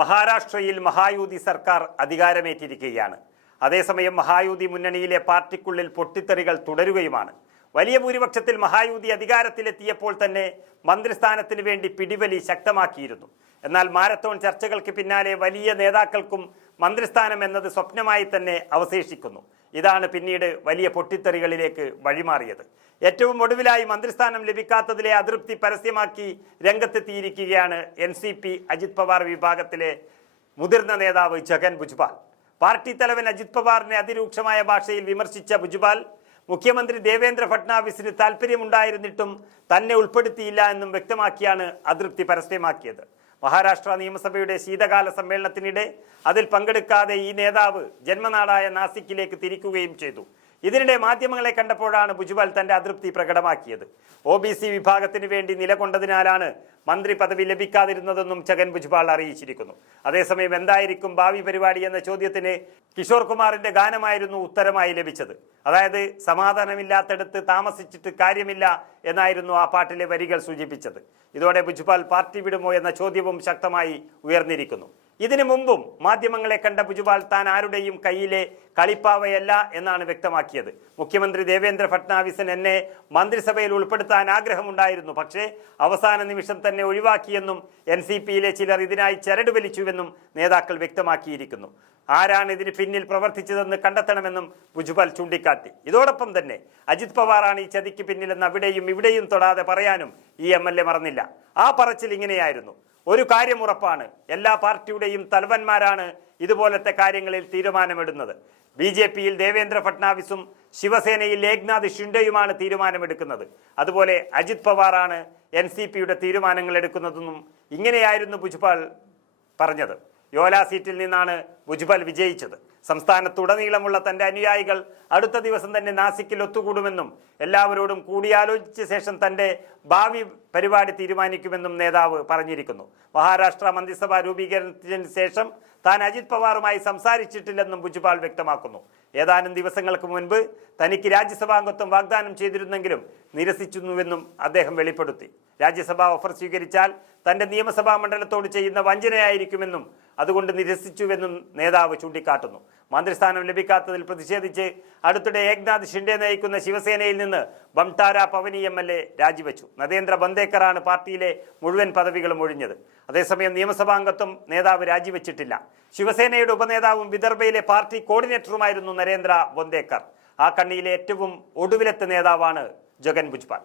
മഹാരാഷ്ട്രയിൽ മഹായൂതി സർക്കാർ അധികാരമേറ്റിരിക്കുകയാണ്. അതേസമയം മഹായൂതി മുന്നണിയിലെ പാർട്ടിക്കുള്ളിൽ പൊട്ടിത്തെറികൾ തുടരുകയുമാണ്. വലിയ ഭൂരിപക്ഷത്തിൽ മഹായൂതി അധികാരത്തിലെത്തിയപ്പോൾ തന്നെ മന്ത്രിസ്ഥാനത്തിന് വേണ്ടി പിടിവലി ശക്തമാക്കിയിരുന്നു. എന്നാൽ മാരത്തോൺ ചർച്ചകൾക്ക് പിന്നാലെ വലിയ നേതാക്കൾക്കും മന്ത്രിസ്ഥാനം എന്നത് സ്വപ്നമായി തന്നെ അവശേഷിക്കുന്നു. ഇതാണ് പിന്നീട് വലിയ പൊട്ടിത്തെറികളിലേക്ക് വഴിമാറിയത്. ഏറ്റവും ഒടുവിലായി മന്ത്രിസ്ഥാനം ലഭിക്കാത്തതിലെ അതൃപ്തി പരസ്യമാക്കി രംഗത്തെത്തിയിരിക്കുകയാണ് N C P Ajit Pawar വിഭാഗത്തിലെ മുതിർന്ന നേതാവ് ജഗൻ ഭുജ്പാൽ പാർട്ടി തലവൻ അജിത് പവാറിനെ അതിരൂക്ഷമായ ഭാഷയിൽ വിമർശിച്ച ഭുജ്പാൽ മുഖ്യമന്ത്രി ദേവേന്ദ്ര ഫട്നാവിസിന് താല്പര്യമുണ്ടായിരുന്നിട്ടും തന്നെ ഉൾപ്പെടുത്തിയില്ല എന്നും വ്യക്തമാക്കിയാണ് അതൃപ്തി പരസ്യമാക്കിയത്. മഹാരാഷ്ട്ര നിയമസഭയുടെ ശീതകാല സമ്മേളനത്തിനിടെ അതിൽ പങ്കെടുക്കാതെ ഈ നേതാവ് ജന്മനാടായ നാസിക്കിലേക്ക് തിരിക്കുകയും ചെയ്തു. ഇതിനിടെ മാധ്യമങ്ങളെ കണ്ടപ്പോഴാണ് ഭുജ്ബൽ തന്റെ അതൃപ്തി പ്രകടമാക്കിയത്. ഒ ബി സി വിഭാഗത്തിന് വേണ്ടി നിലകൊണ്ടതിനാലാണ് മന്ത്രി പദവി ലഭിക്കാതിരുന്നതെന്നും ഛഗൻ ഭുജ്ബാൾ അറിയിച്ചിരിക്കുന്നു. അതേസമയം എന്തായിരിക്കും ഭാവി പരിപാടി എന്ന ചോദ്യത്തിന് കിഷോർ കുമാറിന്റെ ഗാനമായിരുന്നു ഉത്തരമായി ലഭിച്ചത്. അതായത് സമാധാനമില്ലാത്തടത്ത് താമസിച്ചിട്ട് കാര്യമില്ല എന്നായിരുന്നു ആ പാട്ടിലെ വരികൾ സൂചിപ്പിച്ചത്. ഇതോടെ ഭുജ്പാൽ പാർട്ടി വിടുമോ എന്ന ചോദ്യവും ശക്തമായി ഉയർന്നിരിക്കുന്നു. ഇതിനു മുമ്പും മാധ്യമങ്ങളെ കണ്ട ഭുജ്പാൽ താൻ ആരുടെയും കയ്യിലെ കളിപ്പാവയല്ല എന്നാണ് വ്യക്തമാക്കിയത്. മുഖ്യമന്ത്രി ദേവേന്ദ്ര ഫട്നാവിസൻ എന്നെ മന്ത്രിസഭയിൽ ഉൾപ്പെടുത്താൻ ആഗ്രഹമുണ്ടായിരുന്നു. പക്ഷേ അവസാന നിമിഷം തന്നെ ഒഴിവാക്കിയെന്നും എൻ സി പിയിലെ ചിലർ ഇതിനായി ചരട് വലിച്ചുവെന്നും നേതാക്കൾ വ്യക്തമാക്കിയിരിക്കുന്നു. ആരാണ് ഇതിന് പിന്നിൽ പ്രവർത്തിച്ചതെന്ന് കണ്ടെത്തണമെന്നും ഭുജ്ബൽ ചൂണ്ടിക്കാട്ടി. ഇതോടൊപ്പം തന്നെ അജിത് പവാറാണ് ഈ ചതിക്ക് പിന്നിലെന്ന് അവിടെയും ഇവിടെയും തൊടാതെ പറയാനും ഈ എ മറന്നില്ല. ആ പറച്ചിൽ ഇങ്ങനെയായിരുന്നു. ഒരു കാര്യം ഉറപ്പാണ്. എല്ലാ പാർട്ടിയുടെയും തലവന്മാരാണ് ഇതുപോലത്തെ കാര്യങ്ങളിൽ തീരുമാനമെടുന്നത്. ബി ജെ പിയിൽ ദേവേന്ദ്ര ഫട്നാവിസും ശിവസേനയിൽ ഏക്നാഥ് ഷിൻഡെയുമാണ് തീരുമാനമെടുക്കുന്നത്. അതുപോലെ അജിത് പവാറാണ് എൻ സി പിയുടെ തീരുമാനങ്ങൾ എടുക്കുന്നതെന്നും ഇങ്ങനെയായിരുന്നു ഭുജ്പാൽ പറഞ്ഞത്. യോല സീറ്റിൽ നിന്നാണ് ഭുജ്പാൽ വിജയിച്ചത്. സംസ്ഥാനത്തുടനീളമുള്ള തന്റെ അനുയായികൾ അടുത്ത ദിവസം തന്നെ നാസിക്കിൽ ഒത്തുകൂടുമെന്നും എല്ലാവരോടും കൂടിയാലോചിച്ച ശേഷം തന്റെ ഭാവി പരിപാടി തീരുമാനിക്കുമെന്നും നേതാവ് പറഞ്ഞിരിക്കുന്നു. മഹാരാഷ്ട്ര മന്ത്രിസഭ രൂപീകരണത്തിന് ശേഷം താൻ അജിത് പവാറുമായി സംസാരിച്ചിട്ടില്ലെന്നും ഭുജ്പാൽ വ്യക്തമാക്കുന്നു. ഏതാനും ദിവസങ്ങൾക്ക് മുൻപ് തനിക്ക് രാജ്യസഭാംഗത്വം വാഗ്ദാനം ചെയ്തിരുന്നെങ്കിലും നിരസിച്ചിരുന്നുവെന്നും അദ്ദേഹം വെളിപ്പെടുത്തി. രാജ്യസഭാ ഓഫർ സ്വീകരിച്ചാൽ തന്റെ നിയമസഭാ മണ്ഡലത്തോട് ചെയ്യുന്ന വഞ്ചനയായിരിക്കുമെന്നും അതുകൊണ്ട് നിരസിച്ചുവെന്നും നേതാവ് ചൂണ്ടിക്കാട്ടുന്നു. മന്ത്രിസ്ഥാനം ലഭിക്കാത്തതിൽ പ്രതിഷേധിച്ച് അടുത്തിടെ ഏക്നാഥ് ഷിൻഡെ നയിക്കുന്ന ശിവസേനയിൽ നിന്ന് Bhandara Pauni M L A രാജിവെച്ചു. നരേന്ദ്ര ബന്ദേക്കറാണ് പാർട്ടിയിലെ മുഴുവൻ പദവികളും ഒഴിഞ്ഞത്. അതേസമയം നിയമസഭാംഗത്വം നേതാവ് രാജിവെച്ചിട്ടില്ല. ശിവസേനയുടെ ഉപനേതാവും വിദർഭയിലെ പാർട്ടി കോർഡിനേറ്ററുമായിരുന്നു നരേന്ദ്ര ബൊന്ദേക്കർ ആ കണ്ണിയിലെ ഏറ്റവും ഒടുവിലത്തെ നേതാവാണ് ജഗൻ ഭുജ്പാൽ